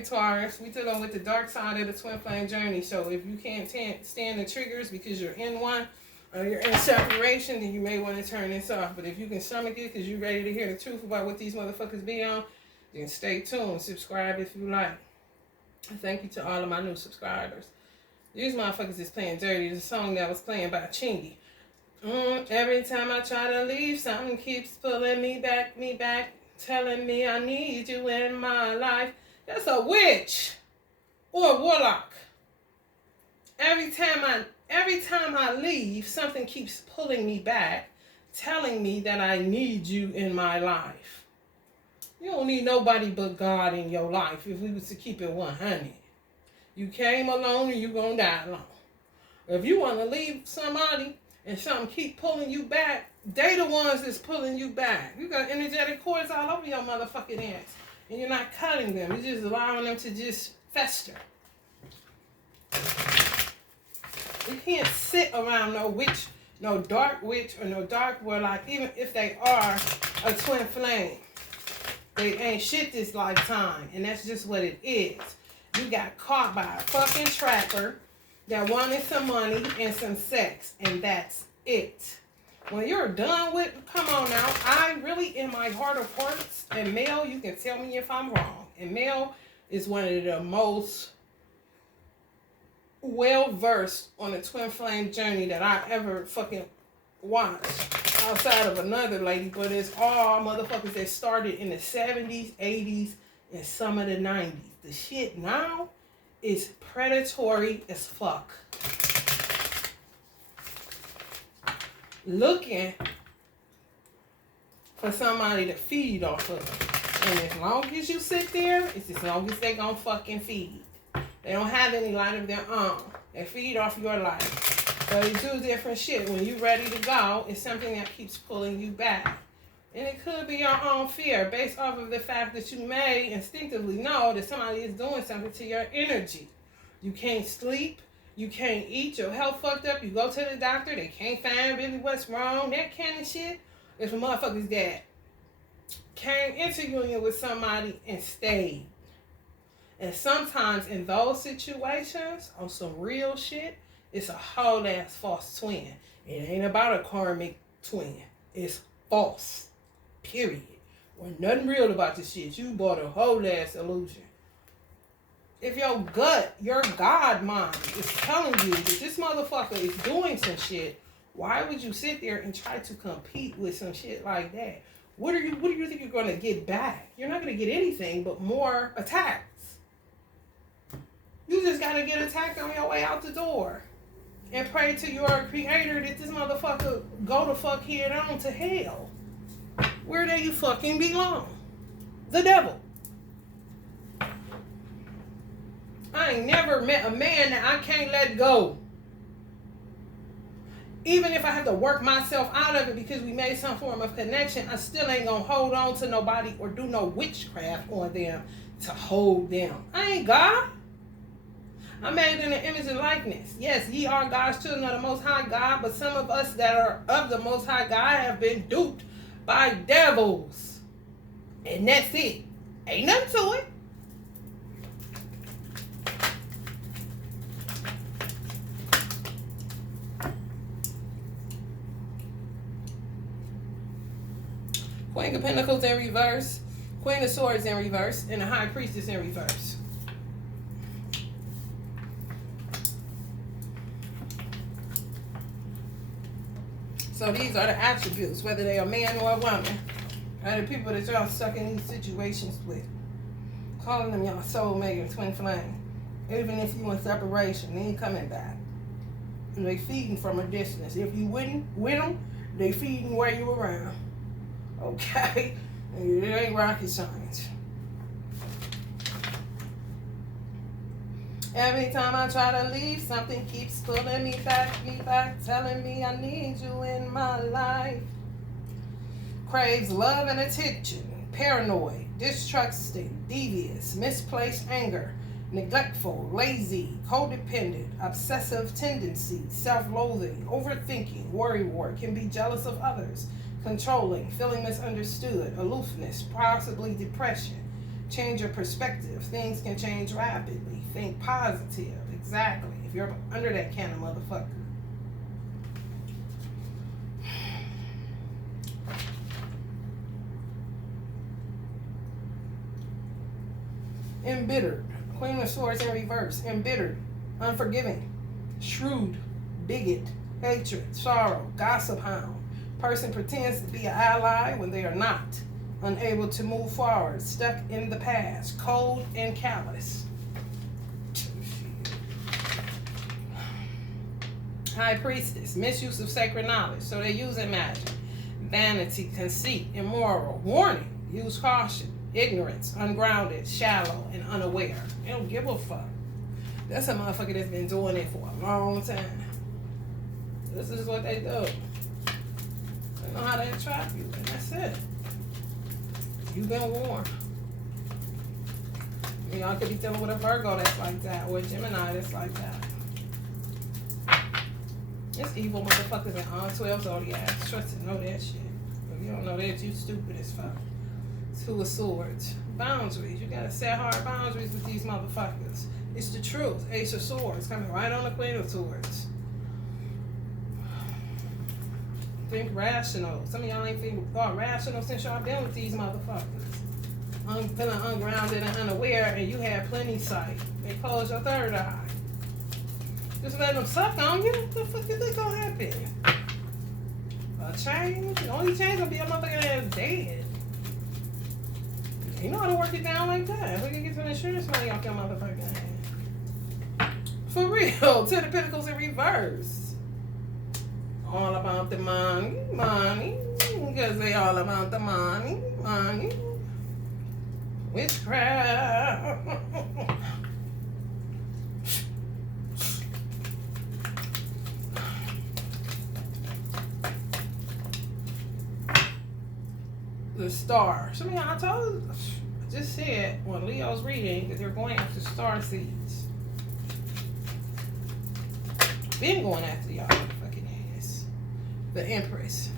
Okay, Taurus, we dealing with the dark side of the twin flame journey. So if you can't stand the triggers because you're in one or you're in separation, then you may want to turn this off. But if you can stomach it because you're ready to hear the truth about what these motherfuckers be on, then stay tuned. Subscribe if you like. Thank you to all of my new subscribers. These motherfuckers is playing dirty. The song that was playing by Chingy. Every time I try to leave, something keeps pulling me back, telling me I need you in my life. That's a witch or a warlock. Every time I leave, something keeps pulling me back, telling me that I need you in my life. You don't need nobody but God in your life if we was to keep it 100. You came alone and you gonna die alone. If you want to leave somebody and something keep pulling you back, they the ones that's pulling you back. You got energetic cords all over your motherfucking ass. And you're not cutting them. You're just allowing them to just fester. You can't sit around no witch, no dark witch, or no dark warlock, even if they are a twin flame. They ain't shit this lifetime. And that's just what it is. You got caught by a fucking trapper that wanted some money and some sex. And that's it. When you're done with, come on now, I really, in my heart of hearts, and Mel, you can tell me if I'm wrong. And Mel is one of the most well-versed on the twin flame journey that I ever fucking watched. Outside of another lady, but it's all motherfuckers that started in the 70s, 80s, and some of the 90s. The shit now is predatory as fuck. Looking for somebody to feed off of. And as long as you sit there, it's as long as they gonna fucking feed. They don't have any light of their own. They feed off your light. So they do different shit. When you're ready to go, it's something that keeps pulling you back. And it could be your own fear based off of the fact that you may instinctively know that somebody is doing something to your energy. You can't sleep. You can't eat, your health fucked up, you go to the doctor, they can't find really what's wrong, that kind of shit. It's motherfuckers that came into union with somebody and stayed. And sometimes in those situations, on some real shit, it's a whole ass false twin. It ain't about a karmic twin. It's false. Period. There's nothing real about this shit. You bought a whole ass illusion. If your gut, your God mind is telling you that this motherfucker is doing some shit, why would you sit there and try to compete with some shit like that? What do you think you're gonna get back? You're not gonna get anything but more attacks. You just gotta get attacked on your way out the door. And pray to your creator that this motherfucker go the fuck head on to hell. Where do you fucking belong? The devil. I ain't never met a man that I can't let go. Even if I have to work myself out of it because we made some form of connection, I still ain't gonna hold on to nobody or do no witchcraft on them to hold them. I ain't God. I'm made in the image and likeness. Yes, ye are God's children of the Most High God, but some of us that are of the Most High God have been duped by devils. And that's it. Ain't nothing to it. Queen of Pentacles in reverse, Queen of Swords in reverse, and the High Priestess in reverse. So these are the attributes, whether they are a man or a woman, are the people that y'all stuck in these situations with. Calling them y'all soulmate or twin flame. Even if you in separation, they ain't coming back. And they feeding from a distance. If you with them, they feeding where you around. Okay? It ain't rocket science. Every time I try to leave, something keeps pulling me back, telling me I need you in my life. Craves love and attention, paranoid, distrusting, devious, misplaced anger, neglectful, lazy, codependent, obsessive tendencies, self-loathing, overthinking, worrywart, can be jealous of others, controlling, feeling misunderstood, aloofness, possibly depression, Change your perspective. Things can change rapidly. Think positive. Exactly. If you're under that kind of motherfucker. Embittered. Queen of Swords in reverse. Embittered. Unforgiving. Shrewd. Bigot. Hatred. Sorrow. Gossip hound. Person pretends to be an ally when they are not. Unable to move forward. Stuck in the past. Cold and callous. High Priestess. Misuse of sacred knowledge. So they're using magic. Vanity. Conceit. Immoral. Warning. Use caution. Ignorance, ungrounded, shallow, and unaware. They don't give a fuck. That's a motherfucker that's been doing it for a long time. This is what they do. They know how to trap you, and that's it. You've been warned. Y'all could be dealing with a Virgo that's like that, or a Gemini that's like that. It's evil motherfuckers in all 12 zodiacs. Trust to know that shit. If you don't know that, you stupid as fuck. Two of Swords. Boundaries. You gotta set hard boundaries with these motherfuckers. It's the truth. Ace of Swords coming right on the Queen of Swords. Think rational. Some of y'all ain't think rational since y'all been with these motherfuckers. Feeling ungrounded and unaware, and you have plenty sight. They close your third eye. Just let them suck on you. What the fuck you think gonna happen? A change? The only change gonna be a motherfucker that's dead. You know how to work it down like that. We can get some insurance money off your motherfucking hand. For real. 10 of Pentacles in reverse. All about the money, money. Because they all about the money, money. Witchcraft. The Star. Some of y'all, I just said when Leo's reading that they're going after star seeds. Been going after y'all motherfucking ass. The Empress.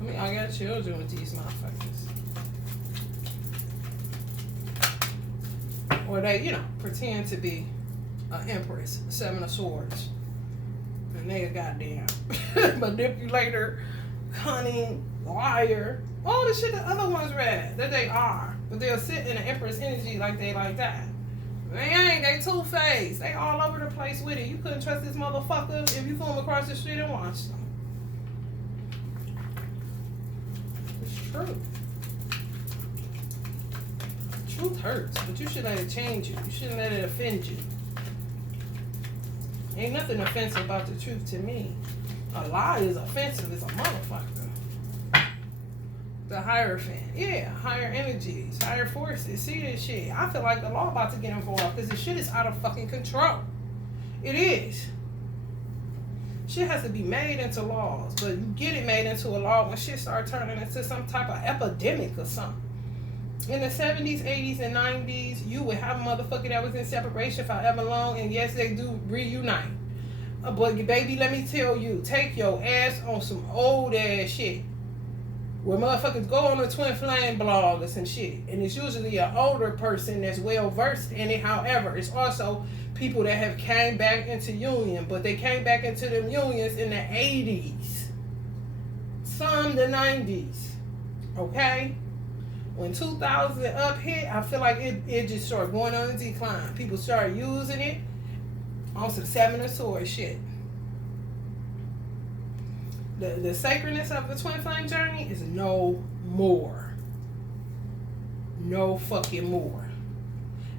I mean, I got children with these motherfuckers. Or they, pretend to be an Empress. 7 of Swords. And they a goddamn manipulator, cunning, liar, all the shit the other ones read that they are. But they'll sit in the Empress energy like they like that. They ain't, they two-faced. They all over the place with it. You couldn't trust this motherfucker if you flew him across the street and watched them. It's true. Truth hurts, but you should let it change you. You shouldn't let it offend you. Ain't nothing offensive about the truth to me. A lie is offensive as a motherfucker. The Hierophant. Yeah, higher energies, higher forces. See this shit. I feel like the law about to get involved because this shit is out of fucking control. It is. Shit has to be made into laws, but you get it made into a law when shit start turning into some type of epidemic or something. In the 70s, 80s, and 90s, you would have a motherfucker that was in separation forever long, and yes, they do reunite. But baby, let me tell you, take your ass on some old ass shit. Where motherfuckers go on a twin flame blog or some shit. And it's usually an older person that's well versed in it. However, it's also people that have came back into union, but they came back into them unions in the 80s. Some the 90s. Okay? When 2000 up hit, I feel like it just started going on a decline. People started using it on some 7 of Swords shit. The sacredness of the twin flame journey is no more. No fucking more.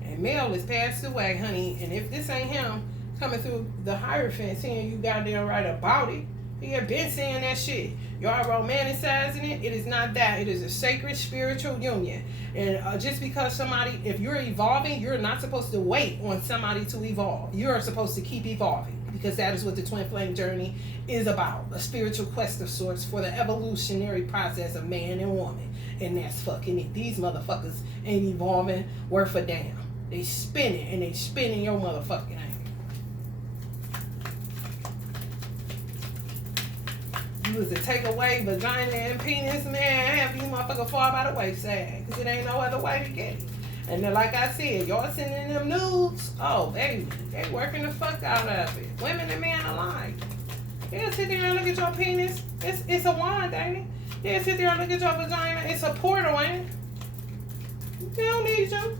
And Mel is passed away, honey. And if this ain't him coming through the Hierophant saying you goddamn right about it, he had been saying that shit. Y'all romanticizing it. It is not that. It is a sacred spiritual union. And just because somebody, if you're evolving, you're not supposed to wait on somebody to evolve. You're supposed to keep evolving. Because that is what the twin flame journey is about. A spiritual quest of sorts for the evolutionary process of man and woman. And that's fucking it. These motherfuckers ain't evolving worth a damn. They spinning and they spinning your motherfucking ass. You was to take away vagina and penis, man, have you motherfucker fall by the wayside. Because it ain't no other way to get it. And then, like I said, y'all sending them nudes, oh, baby, they working the fuck out of it. Women and men alike. They'll sit there and look at your penis. It's a wand, ain't it? They'll sit there and look at your vagina. It's a portal, ain't it? They don't need you.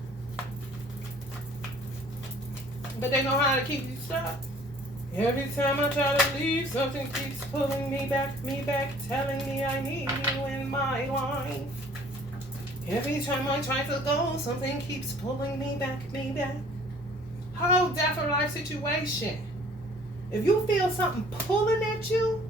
But they know how to keep you stuck. Every time I try to leave, something keeps pulling me back, telling me I need you in my life. Every time I try to go, something keeps pulling me back. Whole death or life situation. If you feel something pulling at you,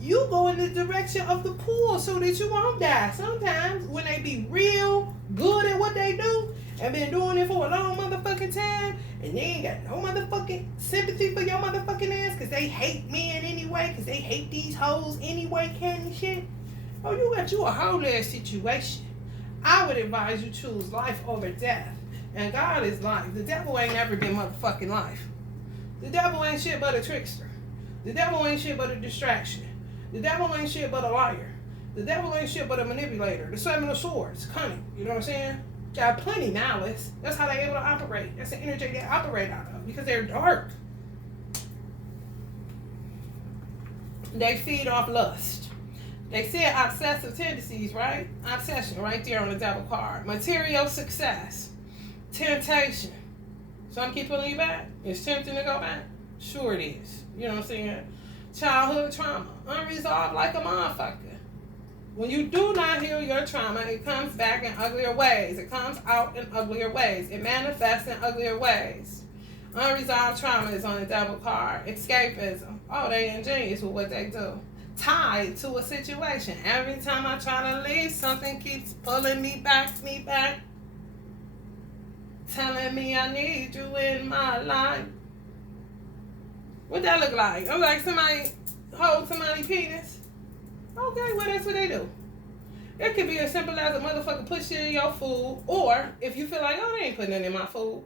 you go in the direction of the pull so that you won't die. Sometimes when they be real good at what they do and been doing it for a long motherfucking time, and they ain't got no motherfucking sympathy for your motherfucking ass because they hate men anyway, because they hate these hoes anyway, kind of shit. Oh, you got you a whole ass situation. I would advise you choose life over death. And God is life. The devil ain't never been motherfucking life. The devil ain't shit but a trickster. The devil ain't shit but a distraction. The devil ain't shit but a liar. The devil ain't shit but a manipulator. The 7 of swords, cunning. You know what I'm saying? Got plenty malice. That's how they're able to operate. That's the energy they operate out of because they're dark. They feed off lust. They said obsessive tendencies, right? Obsession, right there on the devil card. Material success. Temptation. Some keep pulling you back. It's tempting to go back. Sure it is. You know what I'm saying? Childhood trauma. Unresolved like a motherfucker. When you do not heal your trauma, it comes back in uglier ways. It comes out in uglier ways. It manifests in uglier ways. Unresolved trauma is on the devil card. Escapism. Oh, they ingenious with what they do. Tied to a situation. Every time I try to leave, something keeps pulling me back. Telling me I need you in my life. What that look like? I'm like somebody hold somebody's penis. Okay, well that's what they do. It could be as simple as a motherfucker push it in your food, or if you feel like, oh, they ain't putting it in my food.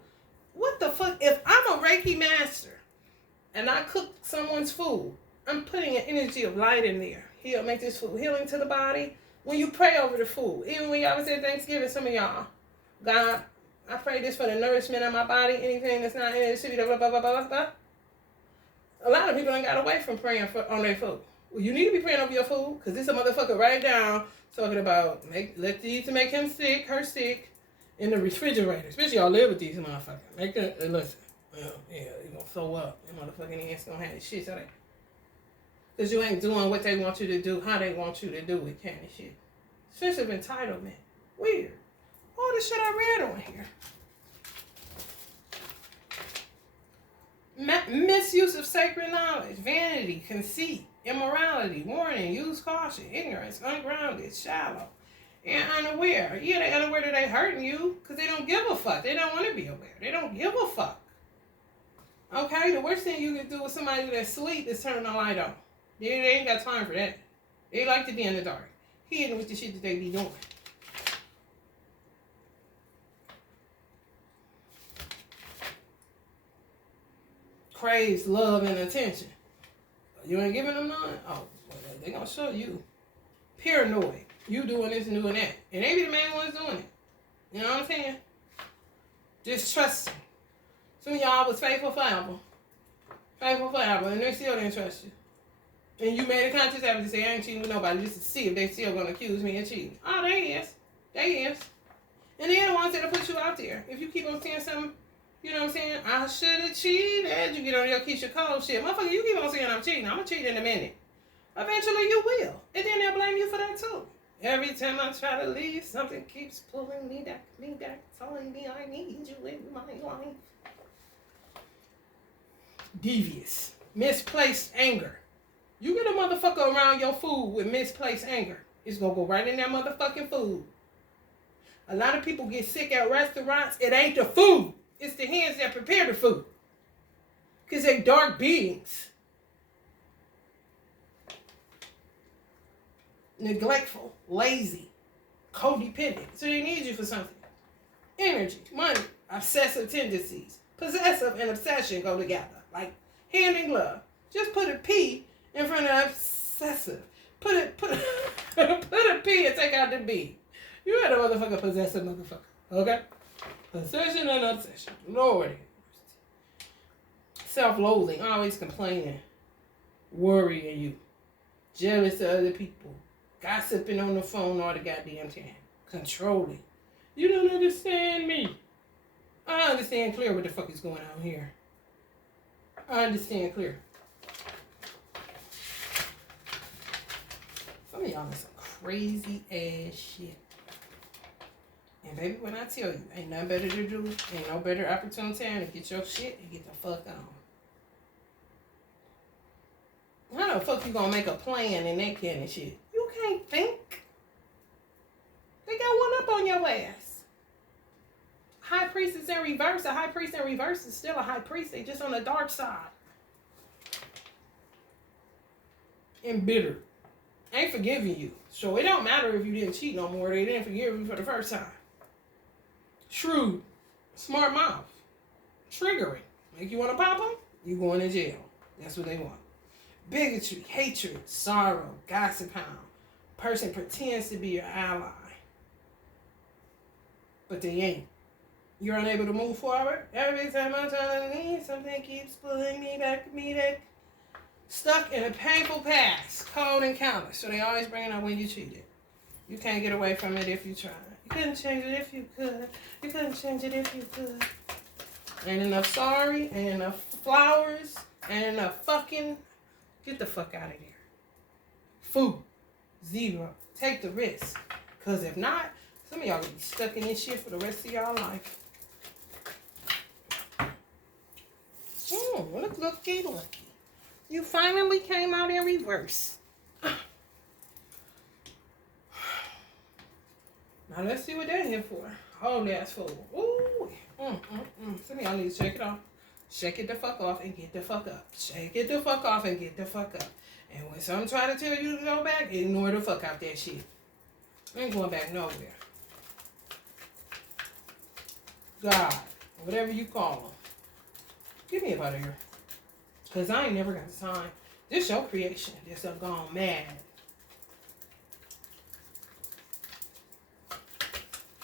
What the fuck? If I'm a Reiki master and I cook someone's food, I'm putting an energy of light in there. He'll make this food healing to the body. When you pray over the food, even when y'all was at Thanksgiving, some of y'all, God, I pray this for the nourishment of my body. Anything that's not in it should be blah, blah, blah, blah, blah. A lot of people ain't got away from praying on their food. Well, you need to be praying over your food, because this a motherfucker right down talking about let these to make him sick, her sick, in the refrigerator. Especially y'all live with these motherfuckers. Make them, listen, well, yeah, you're going to throw up. Your motherfucking ass going to have this shit, so they... Because you ain't doing what they want you to do, how they want you to do it, kind of shit. Sense of entitlement. Weird. All the shit I read on here. Misuse of sacred knowledge, vanity, conceit, immorality, warning, use caution, ignorance, ungrounded, shallow, and unaware. Yeah, they unaware that they hurting you because they don't give a fuck. They don't want to be aware. They don't give a fuck. Okay, the worst thing you can do with somebody that's sweet is turn the light on. They ain't got time for that. They like to be in the dark, hidden with the shit that they be doing. Craves love and attention. You ain't giving them none? Oh, well, they gonna show you. Paranoid. You doing this and doing that. And they be the main ones doing it. You know what I'm saying? Distrusting. Some of y'all was faithful forever. Faithful forever. And they still didn't trust you. And you made a conscious effort to say, I ain't cheating with nobody, just to see if they still gonna accuse me of cheating. Oh, they is. They is. And they're the ones that'll put you out there. If you keep on saying something, you know what I'm saying? I should have cheated. You get on your Keisha Cole shit. Motherfucker, you keep on saying I'm cheating. I'm going to cheat in a minute. Eventually you will. And then they'll blame you for that too. Every time I try to leave, something keeps pulling me back, telling me I need you in my life. Devious. Misplaced anger. You get a motherfucker around your food with misplaced anger, it's going to go right in that motherfucking food. A lot of people get sick at restaurants. It ain't the food. It's the hands that prepare the food. Because they dark beings. Neglectful, lazy, codependent. So they need you for something. Energy, money, obsessive tendencies. Possessive and obsession go together. Like hand in glove. Just put a P in front of obsessive. Put a P and take out the B. You had a motherfucker possess a motherfucker. Okay? Possession and obsession. Lord. Self-loathing. Always complaining. Worrying you. Jealous of other people. Gossiping on the phone all the goddamn time. Controlling. You don't understand me. I understand clear what the fuck is going on here. I understand clear. Some of y'all are some crazy ass shit. And baby, when I tell you, ain't nothing better to do, ain't no better opportunity to get your shit and get the fuck on. How the fuck you gonna make a plan and that kind of shit? You can't think. They got one up on your ass. High priest is in reverse. A high priest in reverse is still a high priest. They just on the dark side. Embittered. Ain't forgiving you. So it don't matter if you didn't cheat no more. They didn't forgive you for the first time. Shrewd. Smart mouth. Triggering. Make you want to pop them? You going to jail. That's what they want. Bigotry, hatred, sorrow, gossip hound. Person pretends to be your ally. But they ain't. You're unable to move forward. Every time I'm trying to leave, something keeps pulling me back. Stuck in a painful past. Cold encounter. So they always bring it up when you cheated. You can't get away from it if you try. You couldn't change it if you could. You couldn't change it if you could. Ain't enough sorry. Ain't enough flowers. Ain't enough fucking. Get the fuck out of here. Food. 0. Take the risk. Because if not, some of y'all gonna be stuck in this shit for the rest of y'all life. Looky. You finally came out in reverse. Now let's see what they're here for. Oh, that's full. Ooh. Some of y'all need to shake it off. Shake it the fuck off and get the fuck up. Shake it the fuck off and get the fuck up. And when some try to tell you to go back, ignore the fuck out that shit. I ain't going back nowhere. God, whatever you call them. Get me up out of here. Because I ain't never got the time. This your creation. This done gone mad.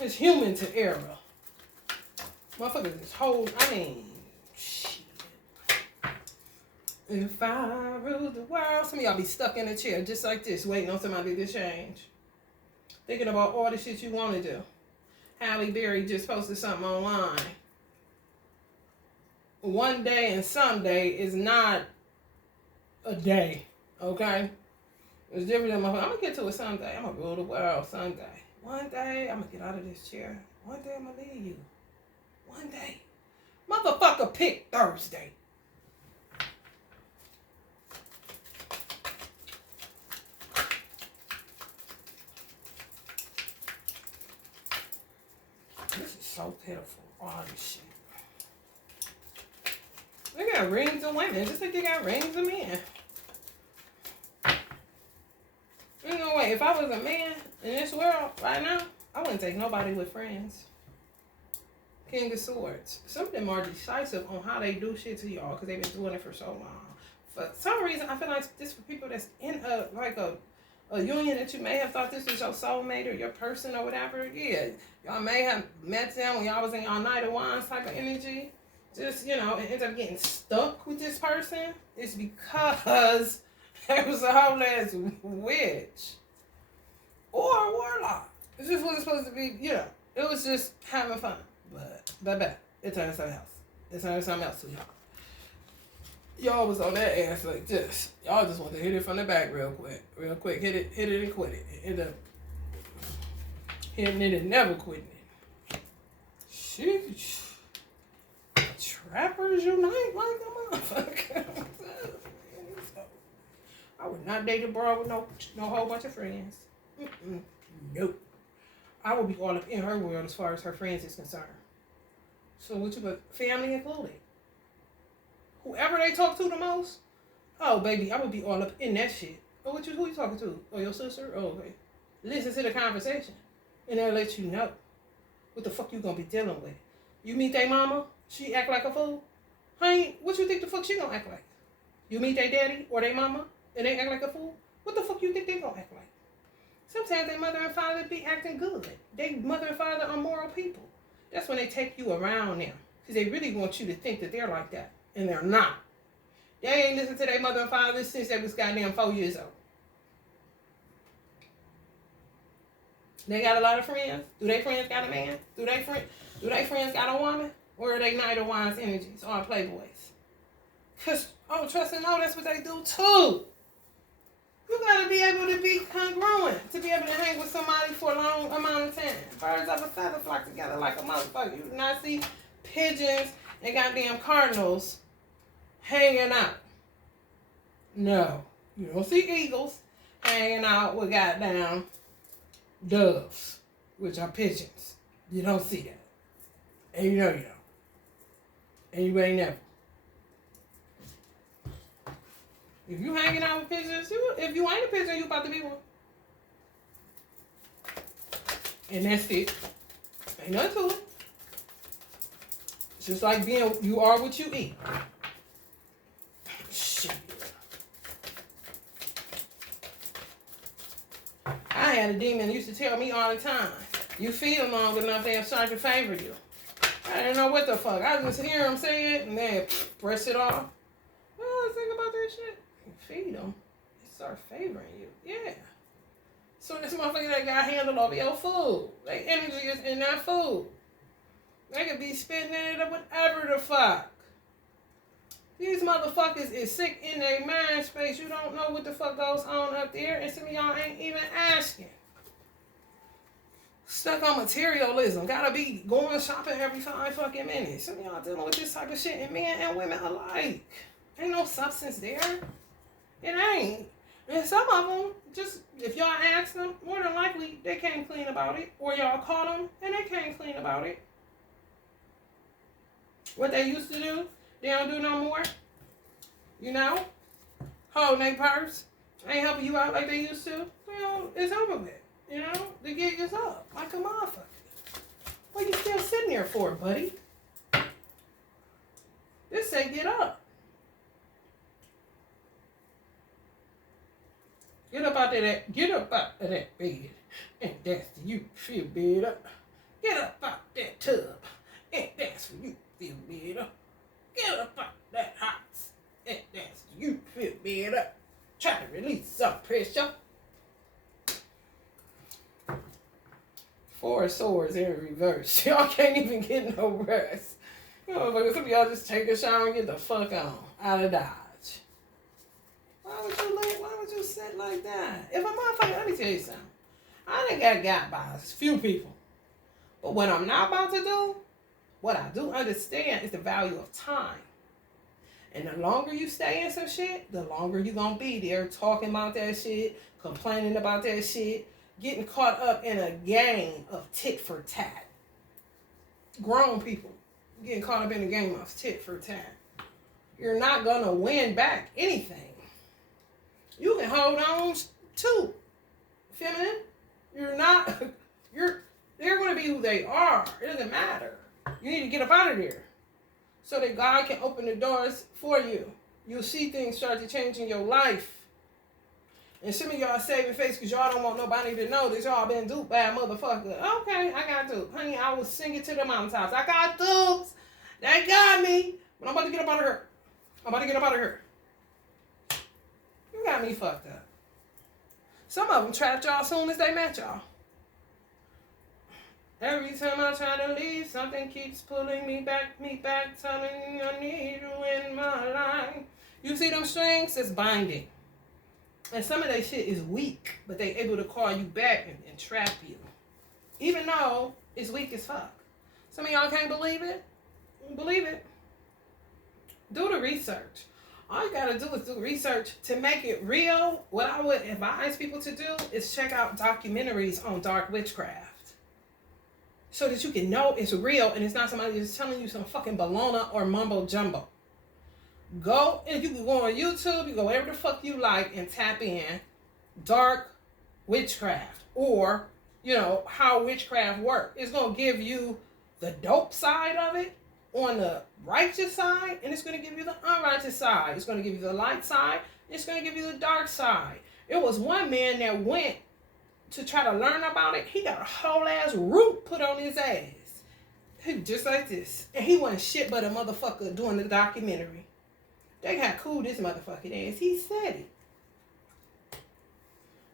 It's human to error. Motherfuckers this whole, shit. If I rule the world, some of y'all be stuck in a chair just like this, waiting on somebody to change. Thinking about all the shit you want to do. Halle Berry just posted something online. One day and someday is not a day, okay? It's different than I'm going to get to it someday. I'm going to rule the world someday. One day, I'm going to get out of this chair. One day, I'm going to leave you. One day. Motherfucker, pick Thursday. This is so pitiful. All this shit. They got rings of women, just like they got rings of men. You know what? If I was a man in this world right now, I wouldn't take nobody with friends. King of Swords. Some of them are decisive on how they do shit to y'all because they've been doing it for so long. For some reason, I feel like this for people that's in a union that you may have thought this was your soulmate or your person or whatever. Yeah, y'all may have met them when y'all was in y'all night of wands type of energy. Just, it ends up getting stuck with this person. It's because there was a whole ass witch. Or a warlock. This just wasn't supposed to be, it was just having fun. But it turned something else. It turned something else to y'all. Y'all was on that ass like this. Y'all just wanted to hit it from the back real quick. Hit it and quit it. End up hitting it and never quitting it. Sheesh. Trappers unite like a motherfucker. I would not date a bra with no whole bunch of friends. Nope. I would be all up in her world as far as her friends is concerned. So what you got? Family included. Whoever they talk to the most, oh baby, I would be all up in that shit. Oh, who you talking to? Oh, your sister? Oh, okay. Listen to the conversation, and they'll let you know what the fuck you gonna be dealing with. You meet their mama, she act like a fool. Honey, what you think the fuck she gonna act like? You meet their daddy or their mama, and they act like a fool. What the fuck you think they gonna act like? Sometimes their mother and father be acting good. They mother and father are moral people. That's when they take you around them. Because they really want you to think that they're like that. And they're not. They ain't listened to their mother and father since they was goddamn 4 years old. They got a lot of friends. Do they friends got a man? Do they friends got a woman? Or are they Night of Wands energies or playboys? Because, oh, trust and know that's what they do too. You gotta be able to be congruent to be able to hang with somebody for a long amount of time. Birds of a feather flock together like a motherfucker. You do not see pigeons and goddamn cardinals hanging out. No. You don't see eagles hanging out with goddamn doves, which are pigeons. You don't see that. And you know you don't. And you ain't never. If you hanging out with pigeons, if you ain't a pigeon, you about to be one. And that's it. Ain't nothing to it. It's just like being, you are what you eat. Shit. I had a demon that used to tell me all the time, you feed them long enough, they'll start to favor you. I didn't know what the fuck. I just hear them say it and then brush it off. Well, let's think about that shit. You feed them, they start favoring you. Yeah. So this motherfucker that got handled over your food. Their energy is in that food. They could be spitting in it or whatever the fuck. These motherfuckers is sick in their mind space. You don't know what the fuck goes on up there. And some of y'all ain't even asking. Stuck on materialism. Gotta be going shopping every 5 fucking minutes. Some of y'all dealing with this type of shit, and men and women alike. Ain't no substance there. It ain't. And some of them, just, if y'all ask them, more than likely, they came clean about it. Or y'all caught them, and they came clean about it. What they used to do, they don't do no more. You know? Hold their purse. Ain't helping you out like they used to. Well, it's over with. You know? The gig is up. Like a motherfucker. What you still sitting there for, buddy? This say get up. Get up out of that bed and dance till you feel better. Get up out that tub and dance till you feel better. Get up out that house and dance till you feel better. Try to release some pressure. 4 swords in reverse. Y'all can't even get no rest. Some of y'all just take a shower and get the fuck on. Out of Dodge. Why would you sit like that? If a motherfucker, let me tell you something. I done got by a few people. But what I'm not about to do, what I do understand is the value of time. And the longer you stay in some shit, the longer you gonna be there talking about that shit, complaining about that shit, getting caught up in a game of tit for tat. Grown people getting caught up in a game of tit for tat. You're not gonna win back anything. You can hold on to feminine. They're gonna be who they are. It doesn't matter. You need to get up out of there so that God can open the doors for you. You'll see things start to change in your life. And some of y'all saving face because y'all don't want nobody to know that y'all been duped by a motherfucker. Okay, I got duped. Honey, I was singing to the mountaintops. I got duped. They got me. But I'm about to get up out of here. You got me fucked up. Some of them trapped y'all as soon as they met y'all. Every time I try to leave, something keeps pulling me back, telling me I need you in my life. You see them strings? It's binding. And some of that shit is weak, but they able to call you back and trap you. Even though it's weak as fuck. Some of y'all can't believe it. Believe it. Do the research. All you gotta do is do research to make it real. What I would advise people to do is check out documentaries on dark witchcraft. So that you can know it's real and it's not somebody just telling you some fucking baloney or mumbo jumbo. Go, and you can go on YouTube, you go whatever the fuck you like and tap in dark witchcraft or, you know, how witchcraft works. It's going to give you the dope side of it on the righteous side, and it's going to give you the unrighteous side. It's going to give you the light side, it's going to give you the dark side. It was one man that went to try to learn about it. He got a whole ass root put on his ass. He just like this. And he wasn't shit but a motherfucker doing the documentary. They got cool this motherfucking ass. He said it.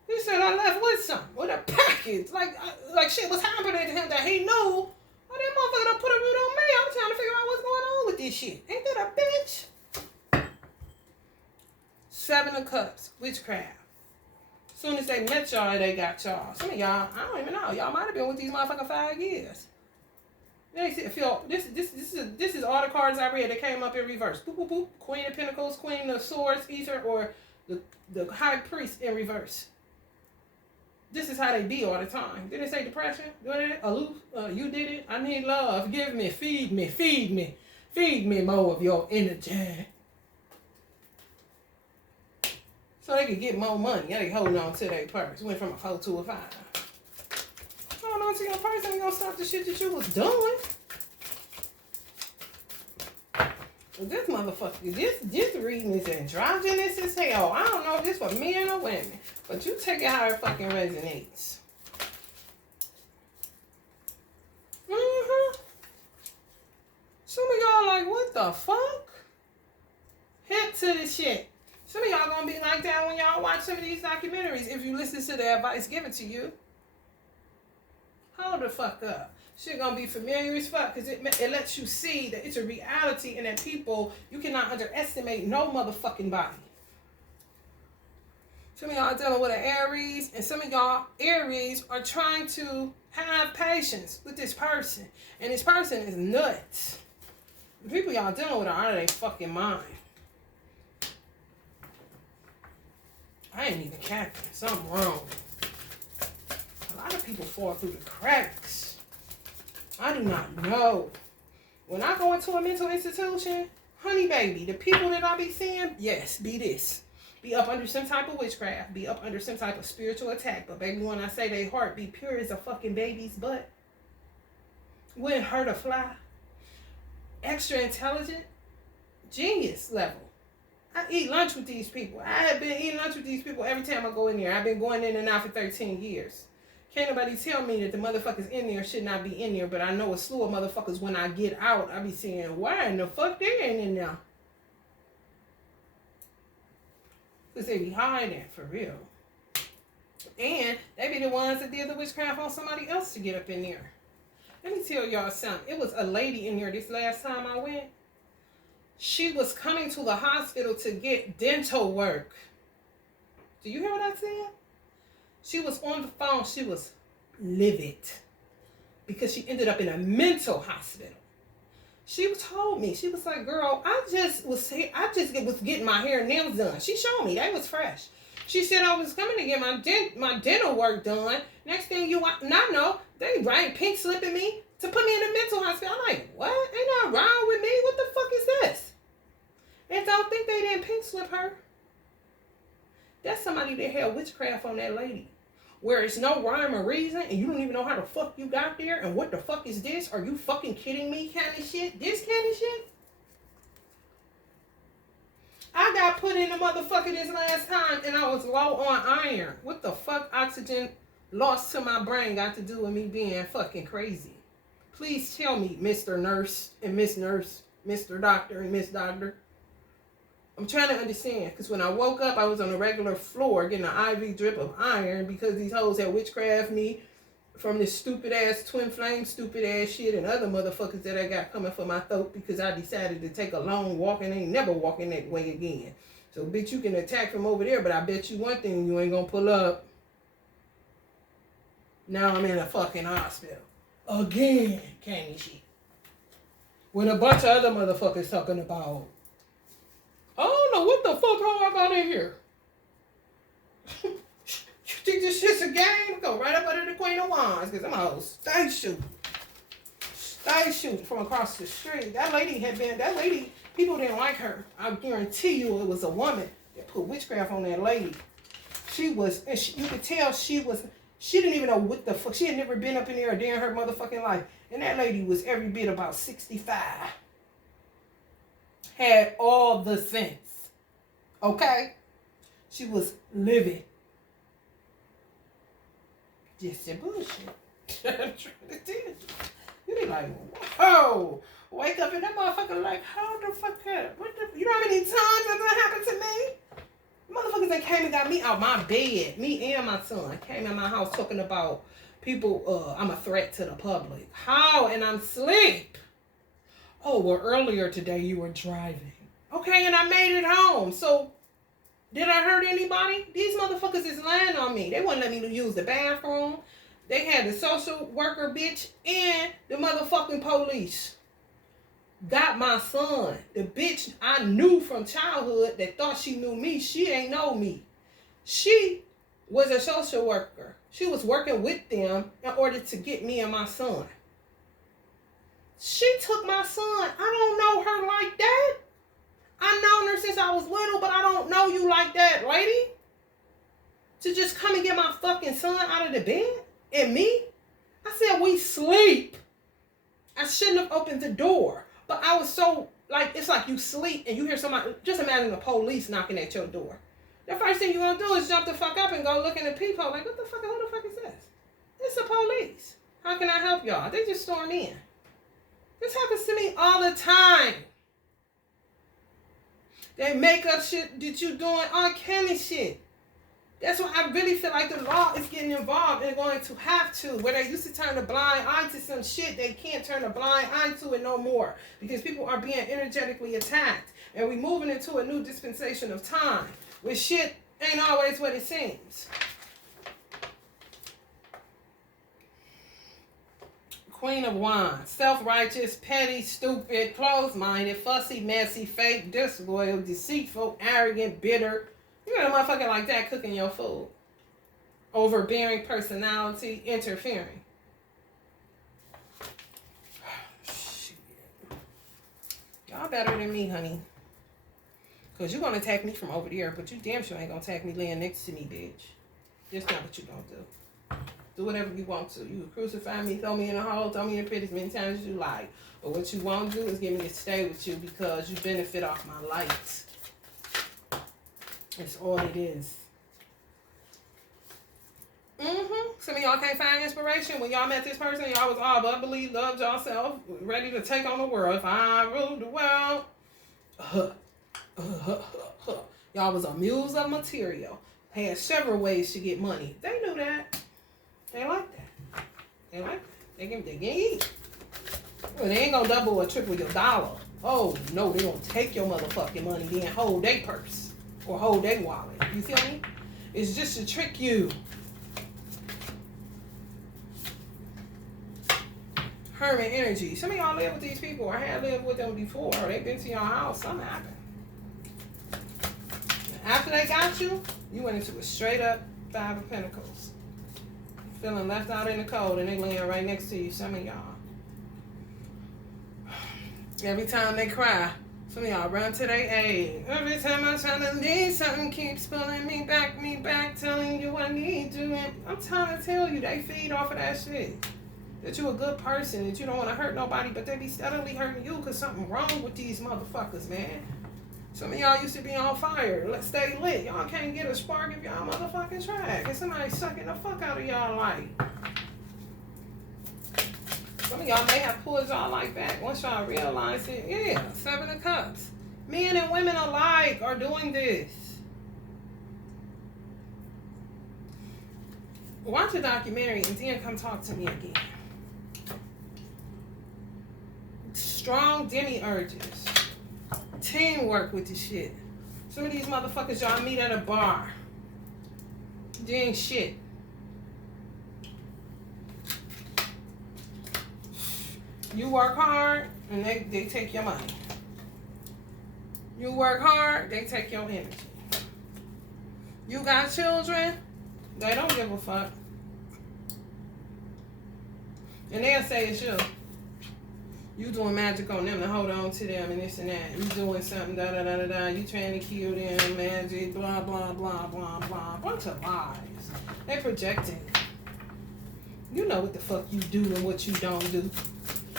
He said, I left with something, with a package. Like shit was happening to him that he knew. Oh, that motherfucker done put a root on me. I'm trying to figure out what's going on with this shit. Ain't that a bitch? 7 of Cups, witchcraft. As soon as they met y'all, they got y'all. Some of y'all, I don't even know. Y'all might have been with these motherfuckers 5 years. They feel this is all the cards I read that came up in reverse. Boop boop boop. Queen of Pentacles, Queen of Swords, Ether, or the High Priest in reverse. This is how they be all the time. Didn't it say depression? Doing it? Aloof? You did it? I need love. Give me, feed me, feed me. Feed me more of your energy. So they could get more money. They holding on to their purse. Went from a 4 to a 5. Holding on to your purse ain't gonna stop the shit that you was doing. This motherfucker, this reading is androgynous as hell. I don't know if this for men or women, but you take it how it fucking resonates. Some of y'all like, what the fuck? Hip to the shit. Some of y'all gonna be like that when y'all watch some of these documentaries if you listen to the advice given to you. Hold the fuck up. Shit gonna be familiar as fuck because it lets you see that it's a reality and that people, you cannot underestimate no motherfucking body. Some of y'all are dealing with an Aries, and some of y'all Aries are trying to have patience with this person. And this person is nuts. The people y'all dealing with are out of their fucking mind. I ain't even capping. Something wrong. A lot of people fall through the cracks. I do not know. When I go into a mental institution, honey baby, the people that I be seeing, yes, be this. Be up under some type of witchcraft. Be up under some type of spiritual attack. But baby, when I say they heart be pure as a fucking baby's butt. Wouldn't hurt a fly. Extra intelligent. Genius level. I eat lunch with these people. I have been eating lunch with these people every time I go in there. I've been going in and out for 13 years. Can't nobody tell me that the motherfuckers in there should not be in there, but I know a slew of motherfuckers when I get out, I be saying, why in the fuck they ain't in there? Because they be hiding, for real. And they be the ones that did the witchcraft on somebody else to get up in there. Let me tell y'all something. It was a lady in there this last time I went. She was coming to the hospital to get dental work. Do you hear what I said? She was on the phone. She was livid because she ended up in a mental hospital. She told me, she was like, girl, I just was getting my hair and nails done. She showed me. They was fresh. She said I was coming to get my dental work done. Next thing you want, not know, they pink slipping me to put me in a mental hospital. I'm like, what? Ain't nothing wrong with me. What the fuck is this? And don't think they didn't pink slip her. That's somebody that had witchcraft on that lady. Where it's no rhyme or reason and you don't even know how the fuck you got there and what the fuck is this? Are you fucking kidding me kind of shit? This kind of shit? I got put in the motherfucker this last time and I was low on iron. What the fuck oxygen lost to my brain got to do with me being fucking crazy? Please tell me, Mr. Nurse and Miss Nurse, Mr. Doctor and Miss Doctor. I'm trying to understand, because when I woke up, I was on a regular floor getting an IV drip of iron because these hoes had witchcraft me from this stupid ass twin flame, stupid ass shit, and other motherfuckers that I got coming for my throat because I decided to take a long walk and ain't never walking that way again. So, bitch, you can attack from over there, but I bet you one thing, you ain't gonna pull up. Now I'm in a fucking hospital. Again, candy shit. When a bunch of other motherfuckers talking about, I don't know what the fuck I got in here. You think this shit's a game? Go right up under the Queen of Wands, because I'm a stay shooting. Stay shooting from across the street. That lady, people didn't like her. I guarantee you it was a woman that put witchcraft on that lady. You could tell she didn't even know what the fuck. She had never been up in there a day in her motherfucking life. And that lady was every bit about 65. Had all the sense. Okay? She was livid. Just the bullshit. You be like, whoa. Wake up and that motherfucker like, how the fuck up? You know how many times that happened to me? Motherfuckers that came and got me out my bed. Me and my son came in my house talking about people, I'm a threat to the public. How? And I'm asleep. Oh, well, earlier today you were driving. Okay, and I made it home. So, did I hurt anybody? These motherfuckers is lying on me. They wouldn't let me use the bathroom. They had the social worker bitch and the motherfucking police. Got my son. The bitch I knew from childhood that thought she knew me. She ain't know me. She was a social worker. She was working with them in order to get me and my son. She took my son. I don't know her like that. I've known her since I was little, but I don't know you like that, lady. To just come and get my fucking son out of the bed and me? I said, we sleep. I shouldn't have opened the door. But I was so, like, it's like you sleep and you hear somebody, just imagine the police knocking at your door. The first thing you're going to do is jump the fuck up and go look in the peephole. Like, what the fuck, who the fuck is this? It's the police. How can I help y'all? They just stormed in. This happens to me all the time. They make up shit that you doing on camera shit. That's why I really feel like the law is getting involved and going to have to. Where they used to turn a blind eye to some shit, they can't turn a blind eye to it no more. Because people are being energetically attacked. And we're moving into a new dispensation of time. Where shit ain't always what it seems. Queen of Wands. Self-righteous, petty, stupid, closed-minded, fussy, messy, fake, disloyal, deceitful, arrogant, bitter. You got a motherfucker like that cooking your food. Overbearing personality, interfering. Shit. Y'all better than me, honey. Because you're going to attack me from over there, but you damn sure ain't going to attack me laying next to me, bitch. That's not what you going to do. Do whatever you want to. You crucify me, throw me in a hole, throw me in a pit as many times as you like. But what you won't do is get me to stay with you because you benefit off my light. It's all it is. Some of y'all can't find inspiration. When y'all met this person, y'all was all bubbly, loved yourself, ready to take on the world. If I ruled the world. Y'all was a muse of material. Had several ways to get money. They knew that. They like that. They like that. They can eat. Well, they ain't gonna double or triple your dollar. Oh, no, they gonna take your motherfucking money, then hold their purse. Or hold their wallet. You feel me? It's just to trick you. Hermit energy. Some of y'all live with these people or have lived with them before. Or they've been to your house. Something happened. After they got you, you went into a straight up 5 of Pentacles. Feeling left out in the cold and they laying right next to you. Some of y'all. Every time they cry, some of y'all run to their aid. Every time I try to need something, keeps pulling me back, telling you I need you. And I'm trying to tell you, they feed off of that shit. That you're a good person, that you don't want to hurt nobody, but they be steadily hurting you because something wrong with these motherfuckers, man. Some of y'all used to be on fire. Let's stay lit. Y'all can't get a spark if y'all motherfucking track. And somebody sucking the fuck out of y'all light. Some of y'all may have pulled y'all light back once y'all realize it. Yeah, 7 of Cups. Men and women alike are doing this. Watch a documentary and then come talk to me again. Strong demiurges. Teamwork with the shit. Some of these motherfuckers y'all meet at a bar. Doing shit. You work hard and they take your money. You work hard, they take your energy. You got children, they don't give a fuck. And they'll say it's you. You doing magic on them to hold on to them and this and that. You doing something, da-da-da-da-da. You trying to kill them, magic, blah, blah, blah, blah, blah. Bunch of lies. They projecting. You know what the fuck you do and what you don't do.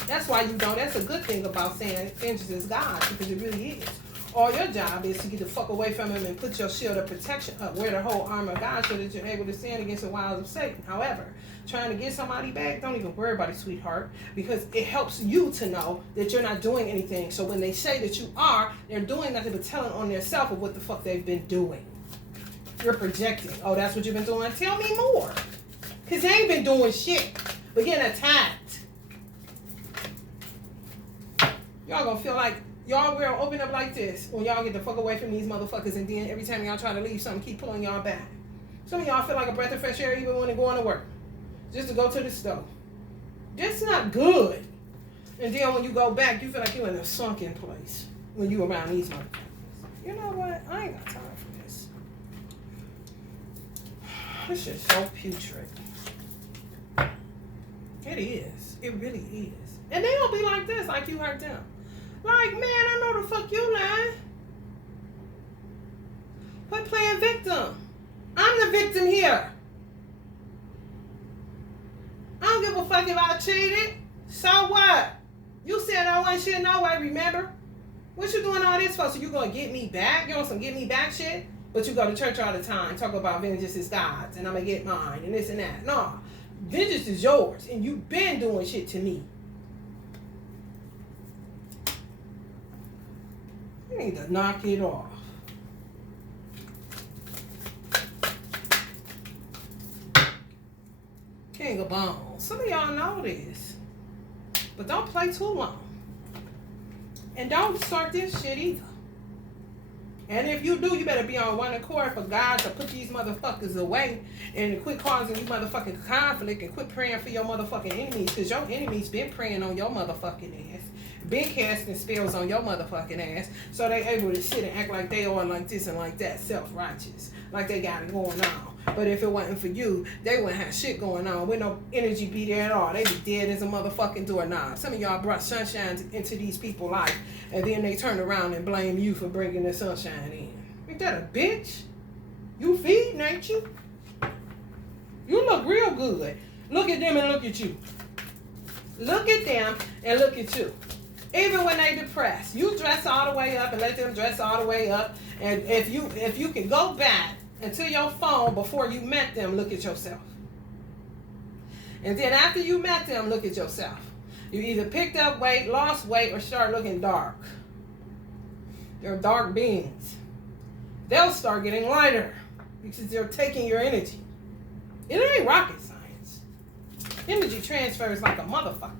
That's why you don't. That's a good thing about saying vengeance is God, because it really is. All your job is to get the fuck away from him and put your shield of protection up, wear the whole armor of God so that you're able to stand against the wiles of Satan. However, trying to get somebody back, don't even worry about it, sweetheart, because it helps you to know that you're not doing anything. So when they say that you are, they're doing nothing but telling on themselves of what the fuck they've been doing. You're projecting. Oh, that's what you've been doing? Tell me more. Because they ain't been doing shit but getting attacked. Y'all gonna feel like y'all will open up like this when y'all get the fuck away from these motherfuckers, and then every time y'all try to leave something, keep pulling y'all back. Some of y'all feel like a breath of fresh air even when they're going to work. Just to go to the store. That's not good. And then when you go back, you feel like you're in a sunken place when you around these motherfuckers. You know what? I ain't got time for this. This shit's so putrid. It is. It really is. And they don't be like this, like you heard them. Like, man, I know the fuck you lying. Quit playing victim. I'm the victim here. I don't give a fuck if I cheated. So what? You said I wasn't shit no way, remember? What you doing all this for? So you gonna get me back? You want some get me back shit? But you go to church all the time, talk about vengeance is God's, and I'm gonna get mine, and this and that. No, vengeance is yours, and you've been doing shit to me. You need to knock it off. King of Bones. Some of y'all know this. But don't play too long. And don't start this shit either. And if you do, you better be on one accord for God to put these motherfuckers away and quit causing you motherfucking conflict and quit praying for your motherfucking enemies, because your enemies been praying on your motherfucking ass, been casting spells on your motherfucking ass, so they able to sit and act like they are like this and like that, self-righteous, like they got it going on. But if it wasn't for you, they wouldn't have shit going on. With no energy be there at all. They be dead as a motherfucking doorknob. Some of y'all brought sunshine into these people's life, and then they turn around and blame you for bringing the sunshine in. Ain't that a bitch? You feeding, ain't you? You look real good. Look at them and look at you. Look at them and look at you. Even when they depressed, you dress all the way up and let them dress all the way up. And if you can go back into your phone before you met them, look at yourself. And then after you met them, look at yourself. You either picked up weight, lost weight, or start looking dark. They're dark beings. They'll start getting lighter because they're taking your energy. It ain't rocket science. Energy transfers like a motherfucker.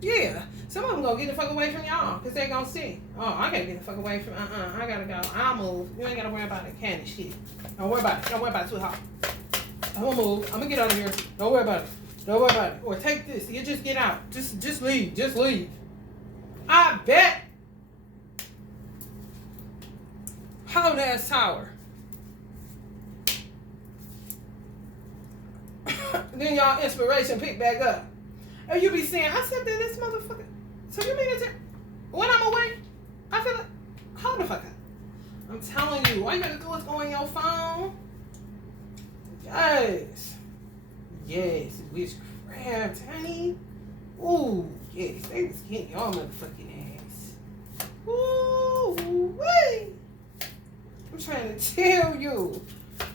Yeah, some of them gonna get the fuck away from y'all because they gonna see. Oh, I gotta get the fuck away from, I gotta go. I'll move. You ain't gotta worry about that kind of shit. Don't worry about it. Don't worry about it too hard. I'm gonna move. I'm gonna get out of here. Don't worry about it. Don't worry about it. Or take this. You just get out. Just leave. Just leave. I bet. Hold ass tower. Then y'all inspiration pick back up. And you be saying, I stepped in this motherfucker. So you mean that when I'm away, I feel like, hold the fuck up. I'm telling you, all you gotta do is go on your phone. Yes. Yes, witchcraft, honey. Ooh, yes, they was getting your motherfucking ass. Ooh, wee. I'm trying to tell you.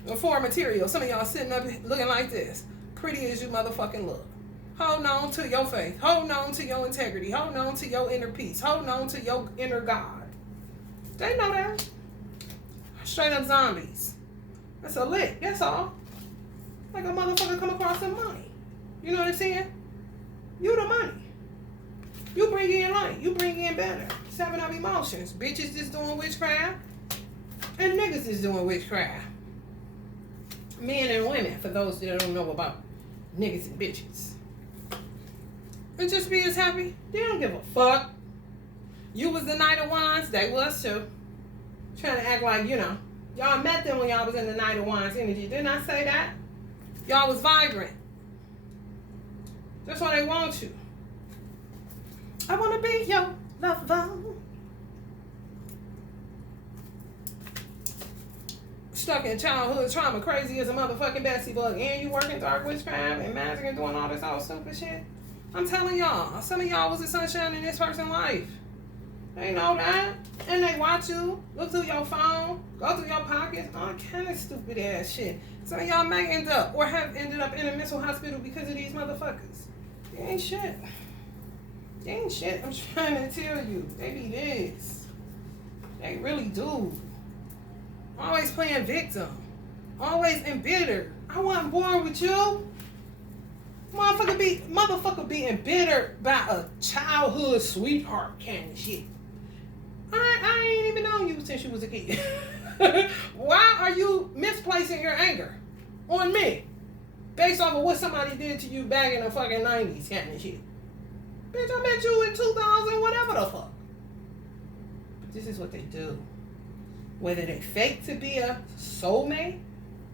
The foreign material. Some of y'all sitting up looking like this. Pretty as you motherfucking look. Hold on to your faith. Hold on to your integrity. Hold on to your inner peace. Hold on to your inner God. They know that. Straight up zombies. That's a lick. That's all. Like a motherfucker come across some money. You know what I'm saying? You the money. You bring in light. You bring in better. 7 of emotions. Bitches is doing witchcraft. And niggas is doing witchcraft. Men and women, for those that don't know about niggas and bitches. And just be as happy. They don't give a fuck. You was the Knight of Wands. They was too. Trying to act like, you know. Y'all met them when y'all was in the Knight of Wands energy. Didn't I say that? Y'all was vibrant. That's why they want you. I want to be your lover. Stuck in childhood trauma, crazy as a motherfucking Bessie bug, and you working dark witchcraft and magic and doing all this old stupid shit. I'm telling y'all, some of y'all was the sunshine in this person's life. They know that. And they watch you, look through your phone, go through your pockets, all kind of stupid ass shit. Some of y'all may end up or have ended up in a mental hospital because of these motherfuckers. They ain't shit. They ain't shit. I'm trying to tell you. They be this. They really do. Always playing victim. Always embittered. I wasn't born with you. Motherfucker be embittered by a childhood sweetheart kind of shit. I ain't even known you since you was a kid. Why are you misplacing your anger on me based off of what somebody did to you back in the fucking 90s kind of shit? Bitch, I met you in 2000, whatever the fuck. But this is what they do. Whether they fake to be a soulmate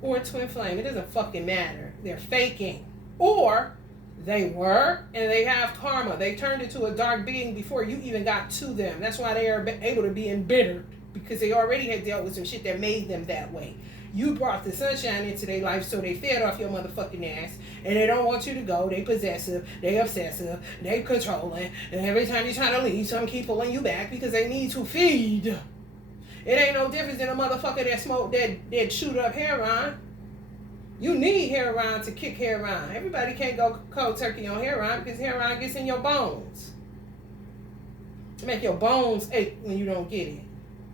or a twin flame, it doesn't fucking matter. They're faking. Or they were, and they have karma. They turned into a dark being before you even got to them. That's why they are able to be embittered, because they already had dealt with some shit that made them that way. You brought the sunshine into their life, so they fed off your motherfucking ass, and they don't want you to go. They possessive, they obsessive, they controlling, and every time you're trying to leave, some keep pulling you back because they need to feed. It ain't no difference than a motherfucker that smoke that shoot up heroin. You need heroin to kick heroin. Everybody can't go cold turkey on heroin because heroin gets in your bones. It make your bones ache when you don't get it.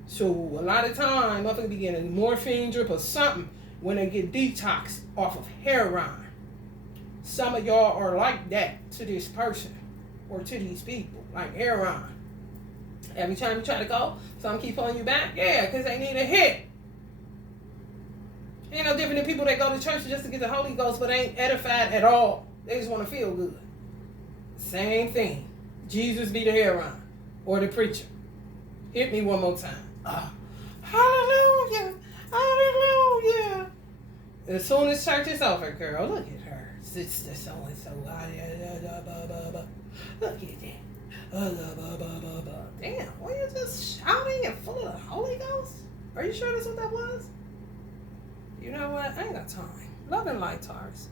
So a lot of time, motherfuckers be getting morphine drip or something when they get detoxed off of heroin. Some of y'all are like that to this person or to these people, like heroin. Every time you try to go, some keep pulling you back. Yeah, because they need a hit. Ain't no different than people that go to church just to get the Holy Ghost but ain't edified at all. They just want to feel good. Same thing. Jesus be the heroin or the preacher. Hit me one more time. Hallelujah. Hallelujah. As soon as church is over, girl, look at her. Sister so-and-so. Look at that. Damn, were you just shouting and full of the Holy Ghost? Are you sure that's what that was? You know what? I ain't got time. Love and light, Taurus.